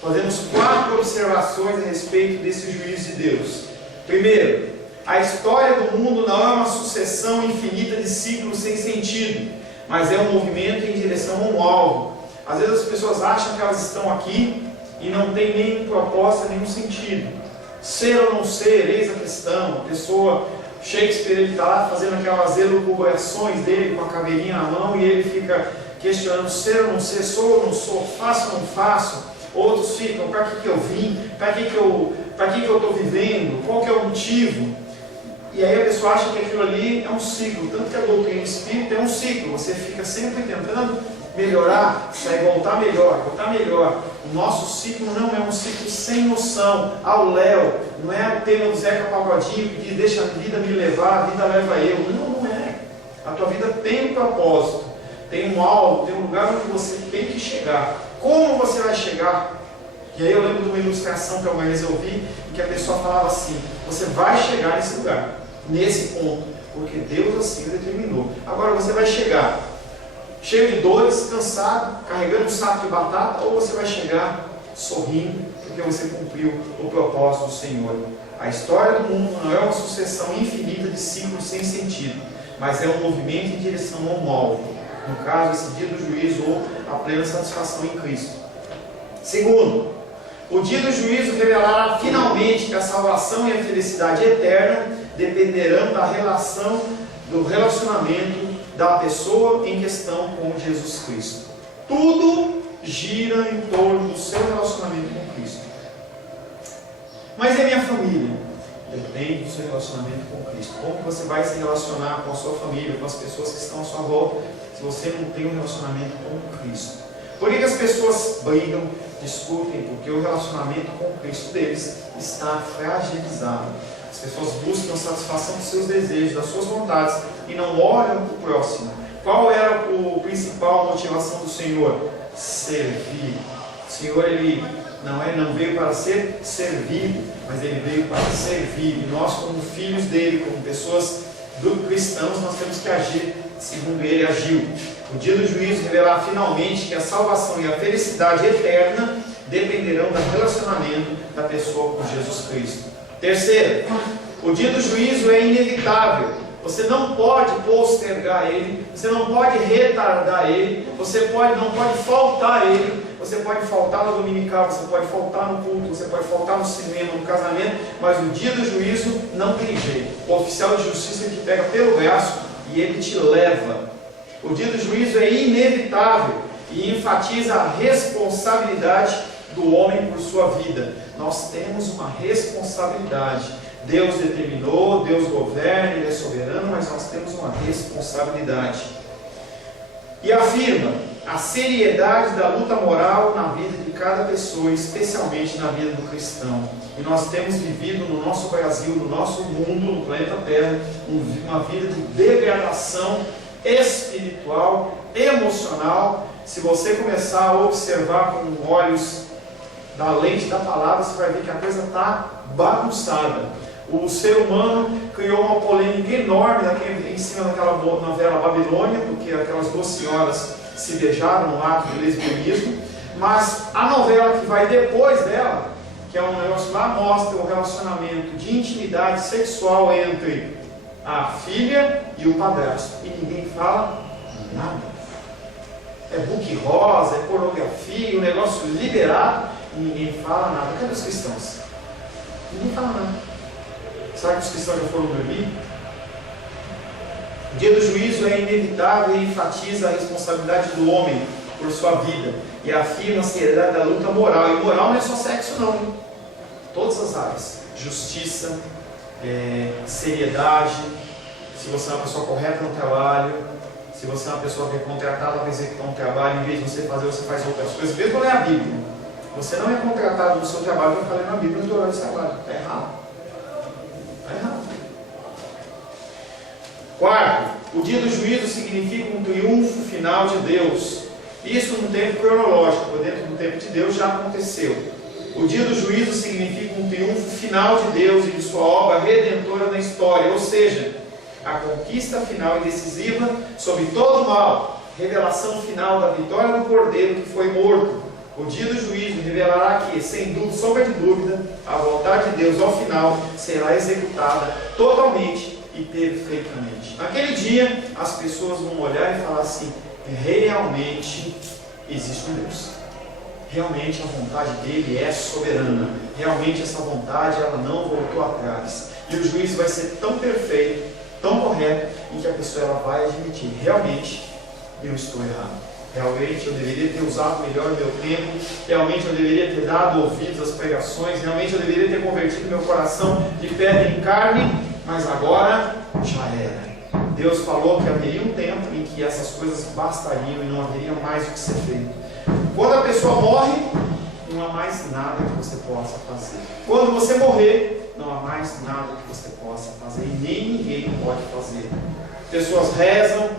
fazemos 4 observações a respeito desse juízo de Deus. Primeiro, a história do mundo não é uma sucessão infinita de ciclos sem sentido, mas é um movimento em direção a um alvo. Às vezes as pessoas acham que elas estão aqui e não tem nenhum propósito, nenhum sentido. Ser ou não ser, eis a questão. A pessoa, Shakespeare, ele está lá fazendo aquelas elucubrações dele com a caveirinha na mão e ele fica questionando ser ou não ser, sou ou não sou, faço ou não faço. Outros ficam, para que eu vim? Para que eu estou vivendo? Qual que é o motivo? E aí a pessoa acha que aquilo ali é um ciclo, tanto que a doutrina espírita é um ciclo, você fica sempre tentando melhorar, voltar melhor. O nosso ciclo não é um ciclo sem noção, ao léu, não é o tema do Zeca Pagodinho que diz, deixa a vida me levar, a vida leva eu. Não é. A tua vida tem um propósito, tem um alvo, tem um lugar onde você tem que chegar. Como você vai chegar? E aí eu lembro de uma ilustração que eu uma vez ouvi, em que a pessoa falava assim, você vai chegar nesse lugar, nesse ponto, porque Deus assim determinou. Agora você vai chegar cheio de dores, cansado, carregando um saco de batata, ou você vai chegar sorrindo, porque você cumpriu o propósito do Senhor. A história do mundo não é uma sucessão infinita de ciclos sem sentido, mas é um movimento em direção a um alvo. No caso, esse dia do juízo ou a plena satisfação em Cristo. Segundo, o dia do juízo revelará finalmente que a salvação e a felicidade eterna dependerão do relacionamento da pessoa em questão com Jesus Cristo. Tudo gira em torno do seu relacionamento com Cristo. Mas é minha família. Depende do seu relacionamento com Cristo. Como você vai se relacionar com a sua família, com as pessoas que estão à sua volta, se você não tem um relacionamento com Cristo? Por que as pessoas brigam, discutem? Porque o relacionamento com Cristo deles está fragilizado. As pessoas buscam satisfação dos seus desejos, das suas vontades, e não olham para o próximo. Qual era a principal motivação do Senhor? Servir. O Senhor, ele não veio para ser servido, mas ele veio para servir. E nós, como filhos dele, como pessoas cristãos, nós temos que agir segundo ele agiu. O dia do juízo revelará finalmente que a salvação e a felicidade eterna dependerão do relacionamento da pessoa com Jesus Cristo. Terceiro, o dia do juízo é inevitável. Você não pode postergar ele, você não pode retardar ele, você não pode faltar ele. Você pode faltar no dominical, você pode faltar no culto, você pode faltar no cinema, no casamento, mas o dia do juízo não tem jeito. O oficial de justiça te pega pelo braço e ele te leva. O dia do juízo é inevitável e enfatiza a responsabilidade do homem por sua vida. Nós temos uma responsabilidade. Deus determinou, Deus governa, Ele é soberano, mas nós temos uma responsabilidade. E afirma a seriedade da luta moral na vida de cada pessoa, especialmente na vida do cristão. E nós temos vivido no nosso Brasil, no nosso mundo, no planeta Terra, uma vida de degradação espiritual, emocional. Se você começar a observar com olhos da lente da palavra, você vai ver que a coisa está bagunçada. O ser humano criou uma polêmica enorme em cima daquela novela Babilônia, porque aquelas duas senhoras se beijaram no ato de lesbianismo, mas a novela que vai depois dela, que é um negócio lá, mostra o relacionamento de intimidade sexual entre a filha e o padrasto, e ninguém fala nada. É book rosa, é pornografia, um negócio liberado, e ninguém fala nada. Cadê os cristãos? Ninguém fala nada. Será que os cristãos já foram dormir? O dia do juízo é inevitável e enfatiza a responsabilidade do homem por sua vida e afirma a seriedade da luta moral. E moral não é só sexo não, hein? Todas as áreas. Justiça, seriedade, se você é uma pessoa correta no trabalho, se você é uma pessoa que é contratada para executar um trabalho, em vez de você fazer, você faz outras coisas, mesmo ler a Bíblia. Você não é contratado no seu trabalho para ler a Bíblia no horário de trabalho. Está errado. Está errado. Quarto, o dia do juízo significa um triunfo final de Deus. Isso no tempo cronológico, dentro do tempo de Deus já aconteceu. O dia do juízo significa um triunfo final de Deus e de sua obra redentora na história, ou seja, a conquista final e decisiva sobre todo o mal, revelação final da vitória do Cordeiro que foi morto. O dia do juízo revelará que, sem sombra de dúvida, a vontade de Deus ao final será executada totalmente e e perfeitamente. Naquele dia, as pessoas vão olhar e falar assim: realmente existe um Deus. Realmente a vontade dele é soberana. Realmente essa vontade ela não voltou atrás. E o juízo vai ser tão perfeito, tão correto, em que a pessoa ela vai admitir: realmente eu estou errado. Realmente eu deveria ter usado melhor o meu tempo. Realmente eu deveria ter dado ouvidos às pregações. Realmente eu deveria ter convertido meu coração de pedra em carne. Mas agora já era. Deus falou que haveria um tempo em que essas coisas bastariam e não haveria mais o que ser feito. Quando a pessoa morre, não há mais nada que você possa fazer. Quando você morrer, não há mais nada que você possa fazer. E nem ninguém pode fazer. Pessoas rezam,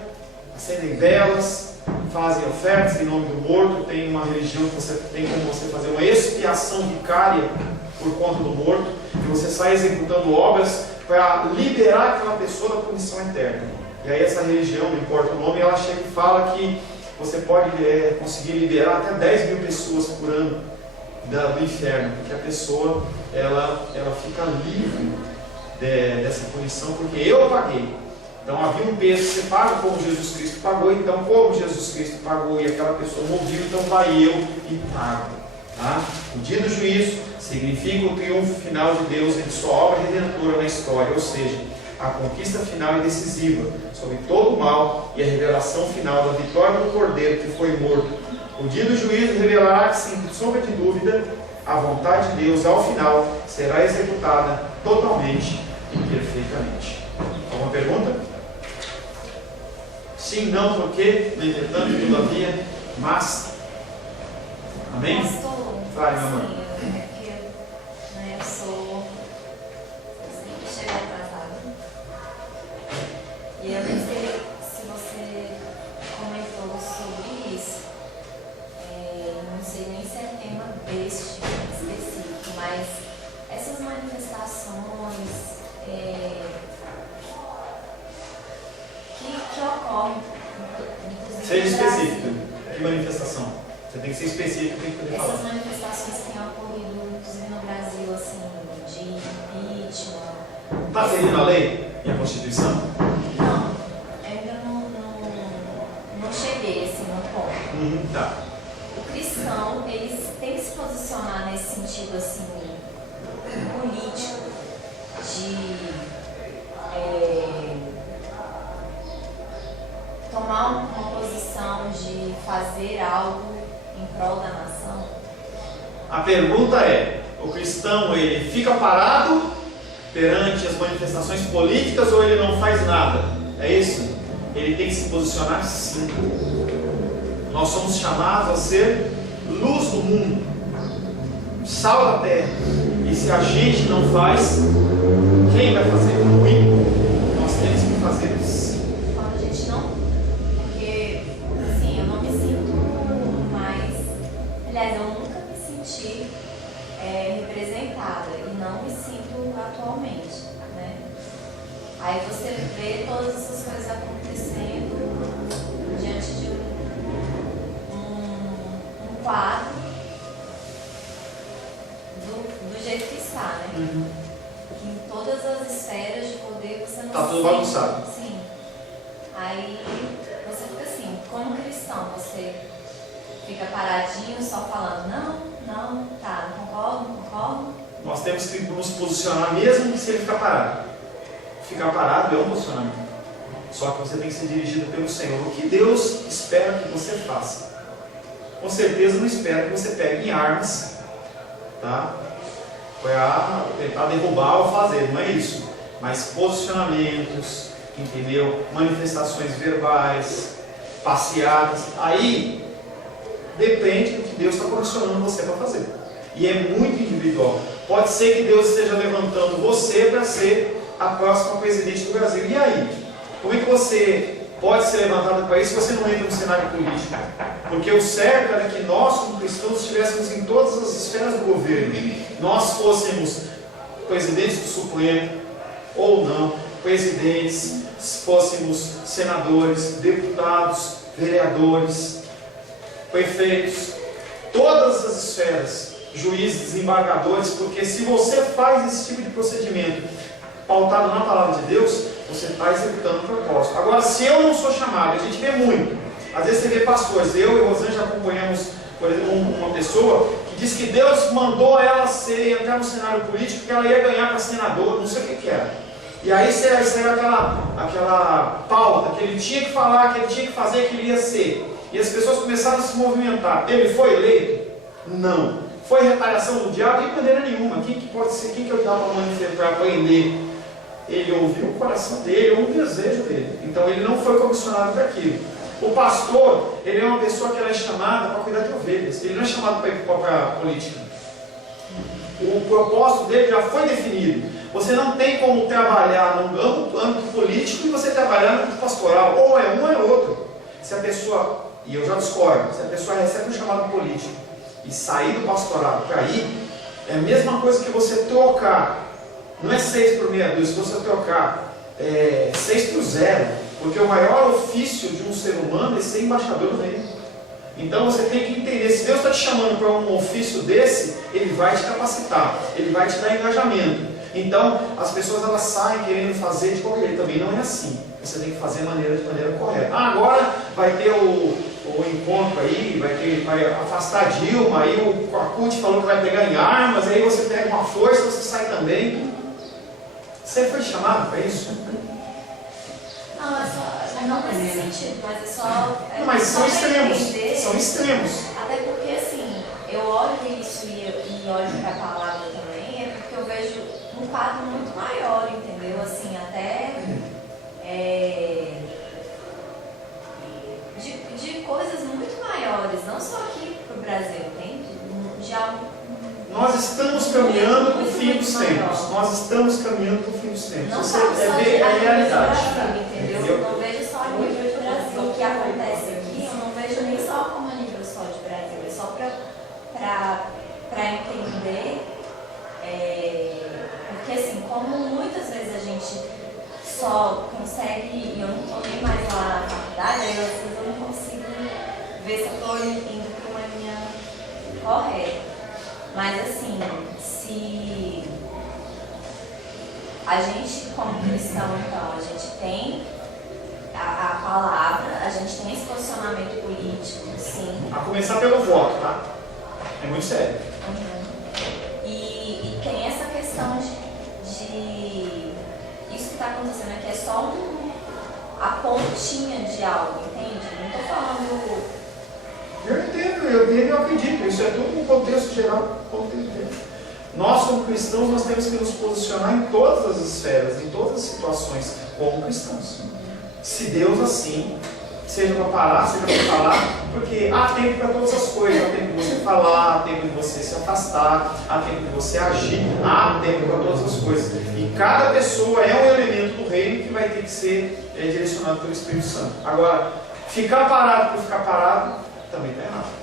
acendem velas, fazem ofertas em nome do morto. Tem uma religião que você tem como você fazer uma expiação vicária por conta do morto, e você sai executando obras para liberar aquela pessoa da punição eterna. E aí essa religião, não importa o nome, ela chega e fala que você pode conseguir liberar até 10 mil pessoas por ano do inferno, porque a pessoa ela fica livre dessa punição, porque eu paguei. Então havia um preço, você paga como Jesus Cristo pagou, então como Jesus Cristo pagou e aquela pessoa morreu, então vai eu e pago. Tá? O dia do juízo significa o triunfo final de Deus em sua obra redentora na história, ou seja, a conquista final e decisiva sobre todo o mal e a revelação final da vitória do Cordeiro que foi morto. O dia do juízo revelará que, sem sombra de dúvida, a vontade de Deus ao final será executada totalmente e perfeitamente. Alguma pergunta? Sim, não, porque, no entretanto, todavia, mas. Amém? Pastor, Fale, meu amor. é porque eu sou. Eu sempre chego atrasada. E eu não sei se você comentou sobre isso. Não sei nem se é tema deste específico, mas essas manifestações que ocorrem. Seja específico. Que manifestação? Você tem que ser específico para poder falar. Essas manifestações que têm ocorrido, inclusive no Brasil, assim, de impeachment. Está ferindo a lei e a Constituição? Não, ainda não cheguei assim no ponto. Tá. O cristão, eles têm que se posicionar nesse sentido assim, político, de tomar uma posição de fazer algo em prol da nação. A pergunta é: o cristão ele fica parado perante as manifestações políticas ou ele não faz nada? É isso? Ele tem que se posicionar sim. Nós somos chamados a ser luz do mundo, sal da terra. E se a gente não faz, quem vai fazer? O ímpio. Nós temos que fazer isso. Quando a gente não. Porque, assim, eu não me sinto mais. Aliás, eu nunca me senti representada e não me sinto atualmente, né? Aí você vê todas essas coisas acontecendo diante de um quadro do jeito que está, né? Que em todas as esferas de poder você não Está tudo bagunçado. Sim. Aí você fica assim, como cristão, você fica paradinho só falando, não, tá, não concordo. Nós temos que nos posicionar mesmo se ele ficar parado. Ficar parado é um posicionamento. Só que você tem que ser dirigido pelo Senhor. O que Deus espera que você faça? Com certeza não espera que você pegue em armas, tá? Para tentar derrubar ou fazer, não é isso. Mas posicionamentos, entendeu? Manifestações verbais, passeadas. Aí depende do que Deus está comissionando você para fazer. E é muito individual. Pode ser que Deus esteja levantando você para ser a próxima presidente do Brasil. E aí? Como é que você pode ser levantado para isso se você não entra no cenário político? Porque o certo era que nós, como cristãos, estivéssemos em todas as esferas do governo. Nós fôssemos presidentes do Supremo, ou não, presidentes, fôssemos senadores, deputados, vereadores, prefeitos, todas as esferas, juízes, desembargadores, porque se você faz esse tipo de procedimento pautado na palavra de Deus, você está executando o propósito. Agora, se eu não sou chamado, a gente vê muito. Às vezes você vê pastores, eu e Rosângela acompanhamos, por exemplo, uma pessoa que diz que Deus mandou ela entrar no cenário político, que ela ia ganhar para senador, não sei o que era. E aí saiu aquela pauta que ele tinha que falar, que ele tinha que fazer, que ele ia ser. E as pessoas começaram a se movimentar. Ele foi eleito? Não. Foi retaliação do diabo? De maneira nenhuma. Quem que pode ser? Quem que eu dava para manifestar, para ele? Ele ouviu o coração dele, o desejo dele. Então ele não foi comissionado para aquilo. O pastor, ele é uma pessoa que ela é chamada para cuidar de ovelhas. Ele não é chamado para ir para a política. O propósito dele já foi definido. Você não tem como trabalhar no âmbito político e você trabalhar no âmbito pastoral. Ou é um ou é outro. Se a pessoa, e eu já discordo, se a pessoa recebe um chamado político e sair do pastorado para ir, é a mesma coisa que você trocar. Não é 6 por meia dúzia, se você trocar 6 por 0. Porque o maior ofício de um ser humano é ser embaixador do reino. Então você tem que entender, se Deus está te chamando para um ofício desse, Ele vai te capacitar, Ele vai te dar engajamento. Então as pessoas elas saem querendo fazer de qualquer jeito, também não é assim. Você tem que fazer de maneira correta. Agora vai ter o encontro aí, vai afastar a Dilma, aí o CUT falou que vai pegar em armas, aí você pega uma força, você sai também. Você foi chamado para isso? Não nesse sentido, mas é só... Não, mas são extremos, são extremos. Até porque, assim, eu olho isso e olho para a palavra também, é porque eu vejo um quadro muito maior, entendeu? Assim, até de coisas muito maiores, não só aqui para o Brasil, entende? Nós estamos caminhando para o fim dos tempos. Nós estamos caminhando para o fim dos tempos. Não Você só vê a realidade. Entendeu? Eu não vejo só a nível de Brasil. O que acontece aqui, eu não vejo nem só como a nível só de Brasil. É só para entender. Porque assim, como muitas vezes a gente só consegue, e eu não estou nem mais lá na faculdade, aí às vezes eu não consigo ver se eu estou indo para uma linha correta. Mas assim, se a gente como cristão, então, a gente tem a palavra, a gente tem esse posicionamento político, sim. A começar pelo voto, tá? É muito sério. E tem essa questão de isso que está acontecendo aqui é só a pontinha de algo, entende? Não estou falando... Eu entendo e eu acredito. Isso é tudo um contexto geral. Nós, como cristãos, nós temos que nos posicionar em todas as esferas, em todas as situações, como cristãos. Se Deus assim, seja para parar, seja para falar, porque há tempo para todas as coisas. Há tempo de você falar, há tempo de você se afastar, há tempo de você agir, há tempo para todas as coisas. E cada pessoa é um elemento do reino que vai ter que ser direcionado pelo Espírito Santo. Agora, ficar parado por ficar parado também está errado.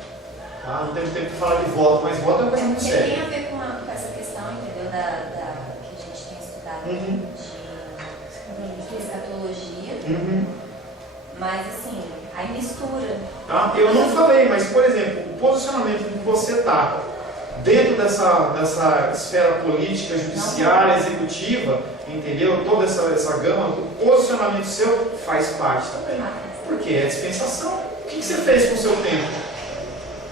Tá? Não temos tempo de falar de voto, mas voto é uma coisa muito séria. Tem a ver com essa questão, entendeu? Que a gente tem estudado de escatologia. Mas assim, aí mistura. Tá? Eu não falei, mas por exemplo, o posicionamento em que você está dentro dessa esfera política, judiciária, executiva, entendeu? Toda essa gama, o posicionamento seu faz parte também. Porque é dispensação. O que você fez com o seu tempo?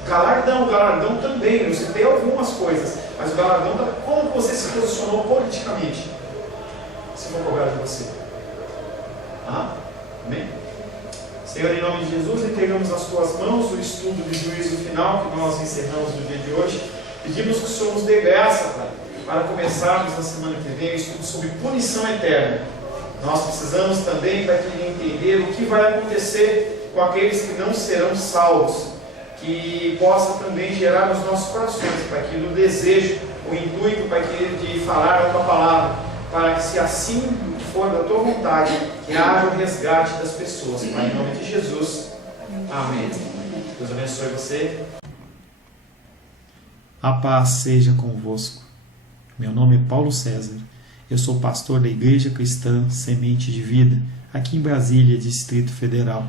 Galardão também. Você tem algumas coisas, mas o galardão tá como você se posicionou politicamente. Se for cobrar de você. Amém? Senhor, em nome de Jesus, entregamos nas tuas mãos o estudo de juízo final que nós encerramos no dia de hoje. Pedimos que o Senhor nos dê graça, Pai, para começarmos na semana que vem o estudo sobre punição eterna. Nós precisamos também, Pai, entender o que vai acontecer com aqueles que não serão salvos, que possa também gerar nos nossos corações, Pai, aquilo o desejo, o intuito, Pai, de falar a tua palavra, para que, se assim for da tua vontade, que haja o resgate das pessoas, Pai, em nome de Jesus. Amém. Deus abençoe você. A paz seja convosco. Meu nome é Paulo César. Eu sou pastor da Igreja Cristã Semente de Vida, aqui em Brasília, Distrito Federal.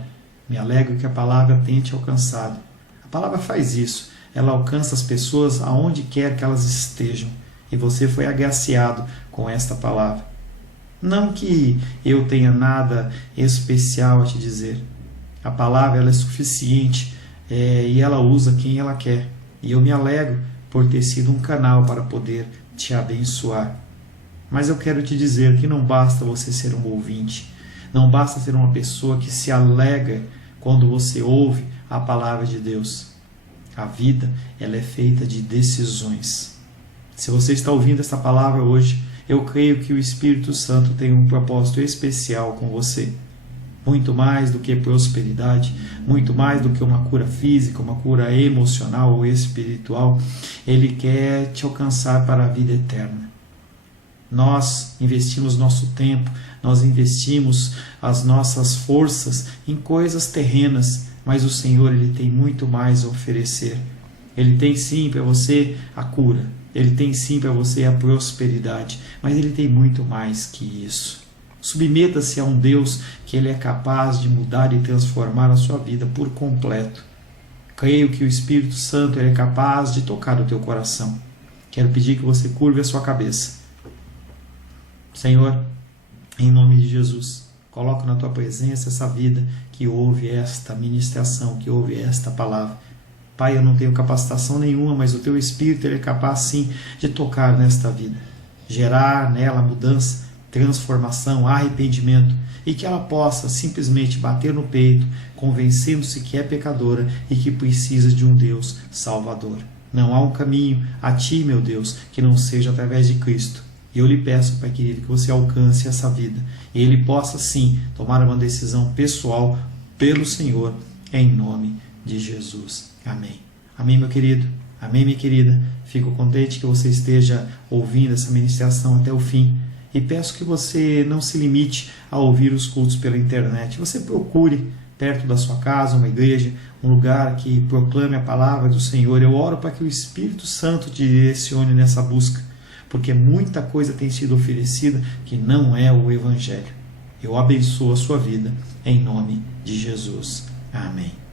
Me alegro que a palavra tenha te alcançado. A palavra faz isso. Ela alcança as pessoas aonde quer que elas estejam. E você foi agraciado com esta palavra. Não que eu tenha nada especial a te dizer. A palavra ela é suficiente e ela usa quem ela quer. E eu me alegro por ter sido um canal para poder te abençoar. Mas eu quero te dizer que não basta você ser um ouvinte. Não basta ser uma pessoa que se alegra quando você ouve a palavra de Deus. A vida ela é feita de decisões. Se você está ouvindo esta palavra hoje, eu creio que o Espírito Santo tem um propósito especial com você. Muito mais do que prosperidade, muito mais do que uma cura física, uma cura emocional ou espiritual, Ele quer te alcançar para a vida eterna. Nós investimos nosso tempo, nós investimos as nossas forças em coisas terrenas, mas o Senhor ele tem muito mais a oferecer. Ele tem sim para você a cura, Ele tem sim para você a prosperidade, mas Ele tem muito mais que isso. Submeta-se a um Deus que Ele é capaz de mudar e transformar a sua vida por completo. Creio que o Espírito Santo ele é capaz de tocar o teu coração. Quero pedir que você curve a sua cabeça. Senhor, em nome de Jesus, coloco na tua presença essa vida que ouve esta ministração, que ouve esta palavra. Pai, eu não tenho capacitação nenhuma, mas o teu Espírito ele é capaz sim de tocar nesta vida, gerar nela mudança, transformação, arrependimento, e que ela possa simplesmente bater no peito, convencendo-se que é pecadora e que precisa de um Deus salvador. Não há um caminho a ti, meu Deus, que não seja através de Cristo. E eu lhe peço, Pai querido, que você alcance essa vida e ele possa sim tomar uma decisão pessoal pelo Senhor, em nome de Jesus. Amém. Amém, meu querido. Amém, minha querida. Fico contente que você esteja ouvindo essa ministração até o fim. E peço que você não se limite a ouvir os cultos pela internet. Você procure perto da sua casa uma igreja, um lugar que proclame a palavra do Senhor. Eu oro para que o Espírito Santo te direcione nessa busca, porque muita coisa tem sido oferecida que não é o Evangelho. Eu abençoo a sua vida em nome de Jesus. Amém.